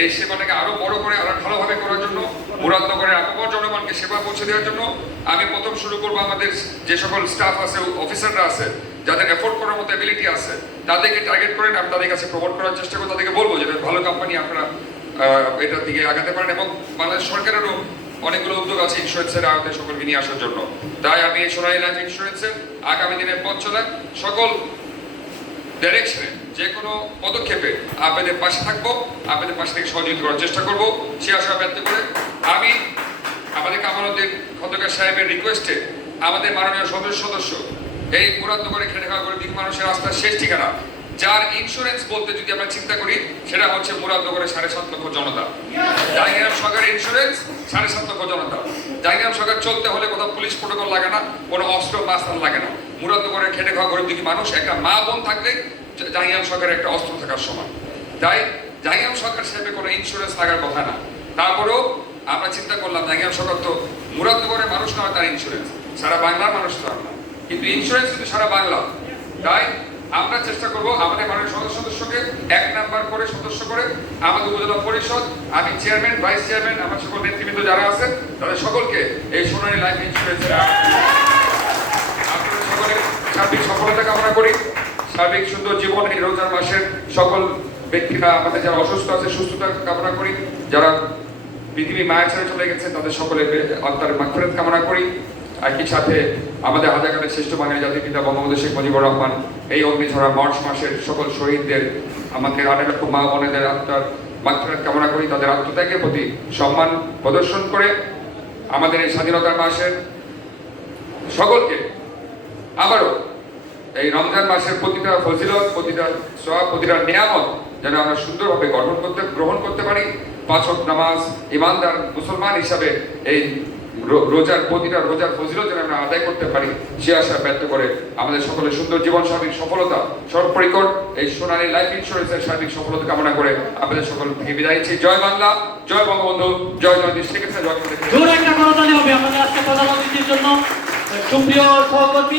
এই সেবাটাকে আরো বড় করে আরো ভালোভাবে করার জন্য, মুরাদনগরের আপামর জনগণকে সেবা পৌঁছে দেওয়ার জন্য আমি প্রথম শুরু করবো আমাদের যে সকল স্টাফ আছে, অফিসাররা আছে, যাদের এফোর্ড করার মতো এবিলিটি আছে, তাদেরকে টার্গেট করেন। আমি তাদের কাছে প্রমোট করার চেষ্টা করবো, তাদেরকে বলবো যে ভালো কোম্পানি, আপনারা এটার দিকে আগাতে পারেন। এবং বাংলাদেশ সরকারেরও অনেকগুলো উদ্যোগ আছে ইন্স্যুরেন্সের আওতায় সকলকে নিয়ে আসার জন্য। তাই আমি এই সোনালী লাইফ ইন্স্যুরেন্সের আগামী দিনের পথ চলা সকল ডাইরেকশনে যে কোনো পদক্ষেপে আপনাদের পাশে থাকবো, আপনাদের পাশে থেকে সহযোগিতা করার চেষ্টা করবো। সে আশা ব্যক্ত করে আমি আমাদের কামালউদ্দিন খন্দকার সাহেবের রিকোয়েস্টে আমাদের মাননীয় সদস্য এই মুরাদনগরে খেটে খাওয়া করে দিক মানুষের রাস্তার শেষ ঠিকানা, যার ইন্স্যুরেন্স বলতে যদি আমরা চিন্তা করি সেটা হচ্ছে মুরাদনগরের 7.5 লক্ষ জনতা। জাহাঙ্গীরআলম সরকারের ইন্স্যুরেন্স 7.5 লক্ষ জনতা। জাহাঙ্গীরআলম সরকার চলতে হলে কোথাও পুলিশ প্রোটোকল লাগে না, কোনো অস্ত্র মাস্তান লাগে না। মুরাদনগরের খেটে খাওয়া গরিব দুঃখী মানুষ, একটা মা বোন থাকলে জাহাঙ্গীরআলম সরকারের একটা অস্ত্র থাকার সমান। তাই জাহাঙ্গীরআলম সরকার সাহেবের কোনো ইন্স্যুরেন্স লাগার কথা না। তারপরেও আমরা চিন্তা করলাম জাহাঙ্গীরআলম সরকার তো মুরাদনগরের মানুষ নয়, তার ইন্স্যুরেন্স সারা বাংলার মানুষ তো না, কিন্তু ইন্স্যুরেন্স কিন্তু সারা বাংলা। তাই আমরা চেষ্টা করব আমাদের মাননীয় সদস্যকে 1 নাম্বার করে সদস্য করে আমাদের উপজেলা পরিষদ, আমি চেয়ারম্যান, ভাইস চেয়ারম্যান, আমার সকল নেতৃবৃন্দ যারা আছে তাদের সকলকে এই সোনালী লাইফ ইন্স্যুরেন্সের আপনাদের সকলের সার্বিক সফলতা কামনা করি। সার্বিক সুন্দর জীবন এই রোজার মাসের সকল ব্যক্তিরা, আমাদের যারা অসুস্থ আছে সুস্থতা কামনা করি, যারা পৃথিবী মায়া ছেড়ে চলে গেছে তাদের সকলের আত্মার মাগফিরাত কামনা করি। একই সাথে আমাদের হাজারকালের শ্রেষ্ঠ বাঙালি জাতির পিতা বঙ্গবন্ধু শেখ মুজিবুর রহমান এই অগ্নিঝরা মার্চ মাসের সকল শহীদদের, আমাদের 8 লক্ষ মা বোনেদের আত্মার মাগফিরাত কামনা করি। তাদের আত্মত্যাগের প্রতি সম্মান প্রদর্শন করে আমাদের এই স্বাধীনতার মাসের সকলকে আবারও এই রমজান মাসের প্রতিটা ফজিলত, প্রতিটা সওয়াব, প্রতিটা নিয়ামত যেন আমরা সুন্দরভাবে গ্রহণ করতে পারি। 5 ওয়াক্ত নামাজ ইমানদার মুসলমান হিসাবে এই প্রতিটা রোজার ফজিলত যেন আমরা আদায় করতে পারি, সে আশা ব্যক্ত করে আমাদের সকলের সুন্দর জীবন সার্বিক সফলতা সর্বপরিকর এই সোনালী লাইফ ইন্স্যুরেন্সের সার্বিক সফলতা কামনা করে আপনাদের সকল থেকে বিদায় নিচ্ছি। জয় বাংলা, জয় বঙ্গবন্ধু, জয় জয়ন্তী শেখ হাসিনা, জয়। জোরে একটা করতালি হবে আমাদের আজকে প্রধান অতিথির জন্য। সুপ্রিয় সহকর্মী।